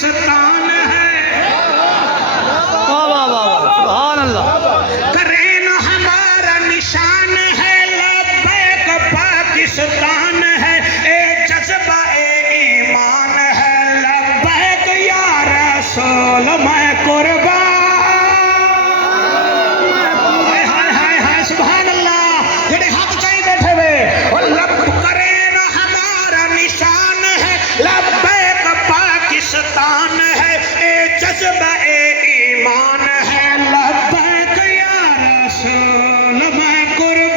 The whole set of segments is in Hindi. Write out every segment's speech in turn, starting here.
पाकिस्तान है। वाह वाह वाह सुभान अल्लाह। करेन हमारा निशान है, लब्बैक पाकिस्तान है। ए जज्बा ए ईमान है, लब्बैक या रसूल मैं कुर्बान। हाय हाय हाय हाय सुभान अल्लाह। जेड़े हाथ चाई बैठे वे और लब करेन हमारा निशान है, लब्बैक पाकिस्तान है। ए जज्बा ए ईमान है, लब्बैक या रसूल मैं कुर्बान।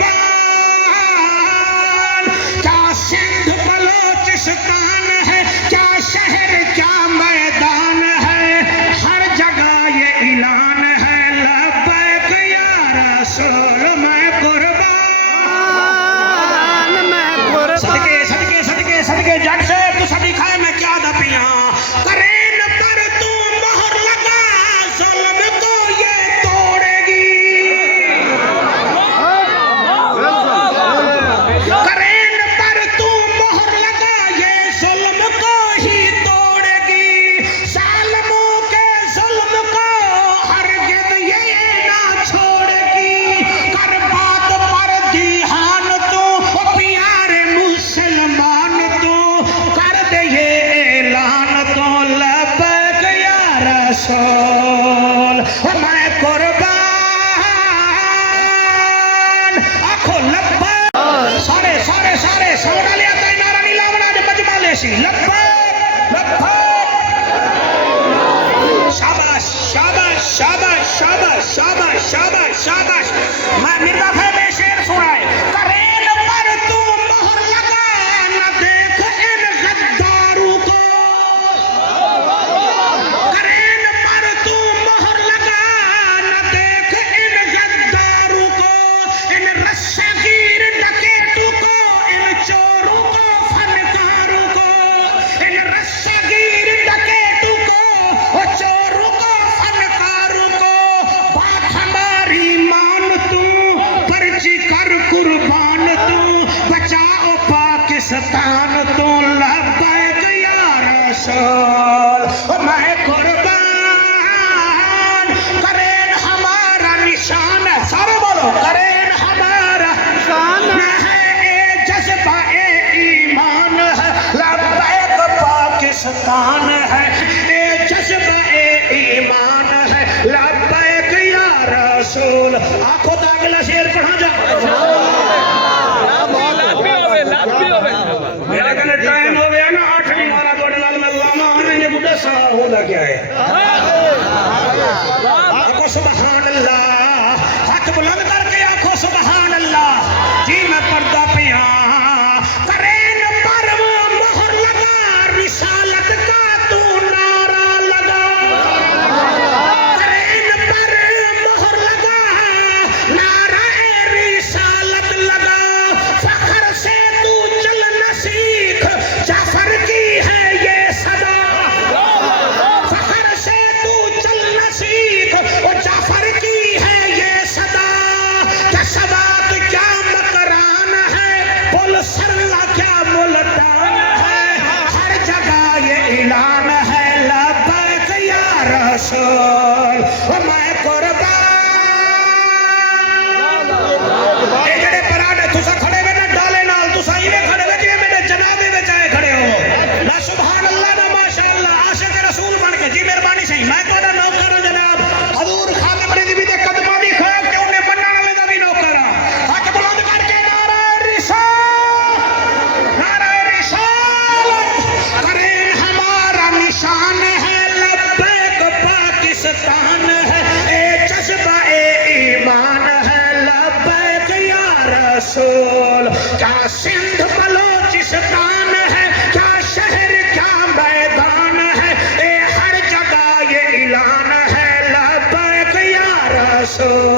क्या सिंध बलोचिस्तान है, क्या शहर क्या मैदान है, हर जगह ये ऐलान है, लब्बैक या रसूल मैं कुर्बान। सदके सदके सदके सदके जग से तू सदी खाए मैं क्या दपिया। करेन पर तू मोहर लगा, जुल्म को ये तोड़ेगी। करेन पर तू मोहर लगा, ये जुल्म को ही तोड़ेगी। जालिमों के जुल्म को हरगिज़ ये ना छोड़ेगी। कर बात पर ध्यान तू, ओ प्यारे मुसलमान तू, कर दे ये ऐलान तो, लब्बैक या रसूल मैं कुर्बान। आखो लब्बैक। सारे सारे सारे सोना लिया ताई नारा नहीं लावना जो मजमा लेसी। लब्बैक लब्बैक। शाबाश शाबाश शाबाश शाबाश शाबाश शाबाश शाबाश। मैं मिर्जा साहब ने शेर सुनाए। करेन पर तू मोहर लगा, न देख इन गद्दारों को। करेन पर तू मोहर लगा, न देख इन गद्दारों को, इन रस्सेगीर डकैतों को, इन चोरों को फनकारों को, इन रस्सेगीर डकैतों को, ओ चोरों को फनकारों को। बात हमारी मान तू, पर्ची कर कुर्बान तू, बचाओ पाकिस्तान तू, लब्बैक या रसूल मैं कुर्बान। करेन हमारा निशान है, सारे बोलो करेन हमारा निशान है। ए जज्बा ए ईमान है, लब्बैक पाकिस्तान है। ए जज्बा ए ईमान है, लब्बैक या रसूल। आंखों तो अगला शेर पढ़ा जा। मेरा कहने टाइम हो गया ना, 8 नहीं मारा गोड़ लाल में लामा आने ये बुढ़ा सा होना क्या है। आखो सुभान अल्लाह, हाथ बुलंद करके आखो सुभान अल्लाह। जी मैं पर्दा पिया। करेन पर वो मोहर लगा, रिसालत का तू नारा लगा। करेन पर मोहर लगा, नारा रिसालत लगा। फख्र से तू चलना सीख, जाफर की है ये सदा। फख्र से तू चलना सीख, ओ जाफर की है ये सदा। क्या सवात क्या मकरान है, पुल सरला क्या मुल्तान है, हर जगह ये ऐलान है, लब्बैक या रसूल मैं कुर्बान। ये जेड़े पराठे तुसा खड़े वे ना डाले नाल, तुसा इवें खड़े वे जिवें मेरे जनाबे विच आए खड़े हो। ना सुभान अल्लाह ना माशाअल्लाह। आशिक रसूल बन के जी मेहरबानी सही। मैं तुहाडा नौकर हां जनाब। हजूर खालिद रिज़वी दे कदमां दी खैर ते उन्हें मनण वाले दा भी नौकर हां। हाथ बुलंद करके नारा रिसालत, नारा रिसालत। करेन हमारा निशान है, लब्बैक पाकिस्तान है। ए जज्बा ए ईमान है, लब्बैक या रसूल। क्या सिंध बलोचिस्तान है, क्या शहर क्या मैदान है, ए हर जगह ये ऐलान है, लब्बैक या रसूल।